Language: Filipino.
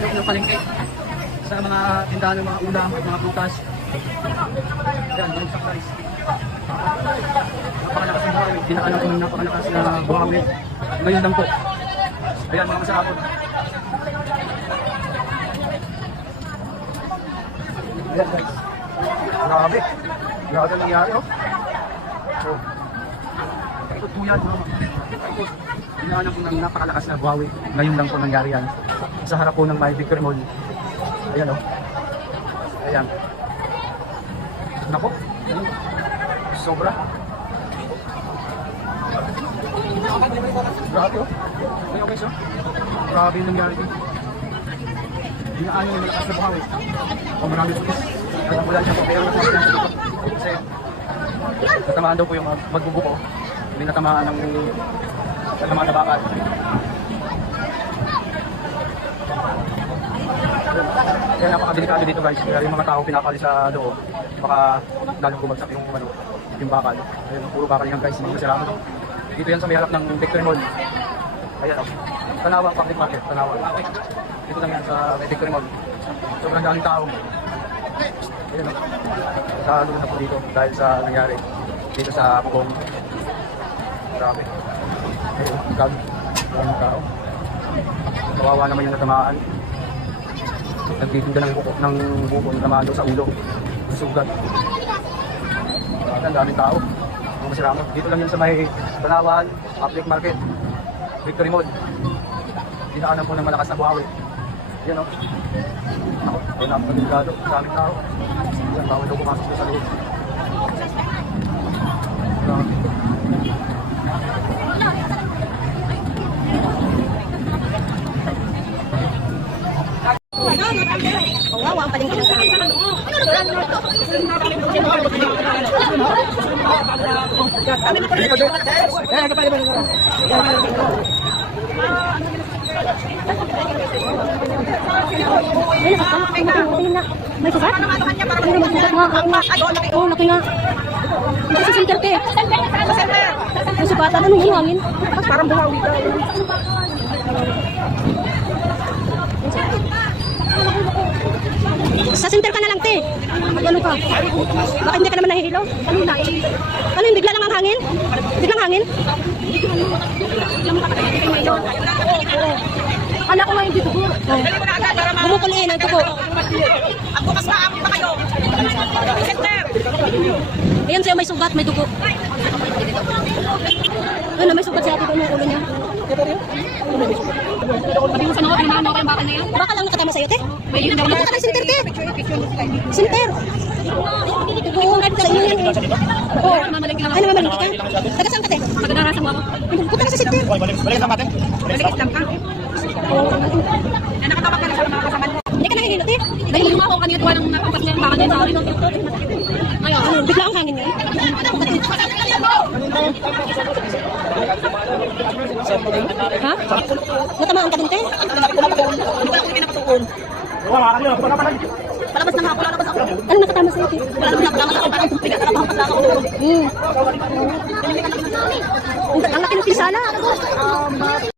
galing ano ng palengke sa mga tindahan ng mga ulam at mga prutas. Yan, bagsak guys. Napakalakas ng buhawin. Tinaalam ko ng napakalakas na buhawin. Ngayon lang po. Ayan mga masarapon. Ayan guys. Grabe. Grabe nangyari oh. Oh ito po yan, ito, dinaanan ko ng napakalakas na buhawi. Ngayon lang po nangyari yan. Sa harap po ng My Victory Mall. Ayan, oh. Ayan. Nako. Sobra. Grabe, oh. Ayan, guys, oh. Grabe yung nangyari dito. Dinaanan yung malakas na buhawi. O marami po. Alam mo lang siya po, pero dito. Kasi, natamaan daw po yung mag- magbubuko. May natamaan ng natamaan na bakal. Kaya napakadelikado dito guys. Kaya yung mga tao pinapali sa loob, baka lalong bumagsak yung ano, yung bakal. Ayun, puro bakal yan guys, mga sirama. Dito yan sa may harap ng Victory Mall. Ayan o. Tanawa Public Market, Tanawa. Dito lang yan sa Victory Mall. Sobrang daming tao. Ayan o. Nakalulo na po dito dahil sa nangyari dito sa Pugong. Grabe. Ayun, ang dami. Maraming tao. Kawawa naman yung natamaan. Nagtitinda ng buko, ng buko ng tamaan doon sa ulo. Sugat. Ang daming tao. Mga masirama. Dito lang yan sa may Tanawan, Public Market, Victory Mall. Dinaanan po ng malakas na buhawi. Yan o. Ako, ay napakadelikado. Daming tao. Yan, bawal daw pumasok sa loob. Kawawa. Ay, nakakamakin na. May sugat? May sugat nga. Oo, laki nga. Sa center te. May sugatan. Anong hangin? Parang buhawi daw. Sa center ka na lang, te. Magano ka? Baka hindi ka naman nahihilo? Ano na? Ano yung bigla lang ang hangin? Biglang hangin? Ala ko nga yung dito. Bumukol eh, nagtuko. Ang bukas na ako pa kayo. Center! Ayan sa'yo, may sugat, may dugo. Ano, may sugat sa atin ng ulo niya. Sabi mo sa mga pinamano ko yung bakal na yun. Baka lang sa'yo, te. Ano ka center, te? Center. Oo, sa inyo yan eh. Oo. Lang Ano, mamalingki ka? Taga saan ka, te? Magdarasa mo ako. Punta ka sa center. Maligit lang ka. Na nakatawag ka na sa mga kasama. Hindi ka nahihilo, te. Dahil yung ako kanina tuwa ng nakampas niya yung bakal niya sa akin. Ngayon. Ano, bigla ang hangin ngayon. Ha? Natamaan ka din, te? hapon. Palabas ng hapon, lalabas ako. Ano nakatama sa'yo? Wala naman ako naman ako. Parang tumigat na pangpas ako. Hmm. Ang laki ng pisala. Um,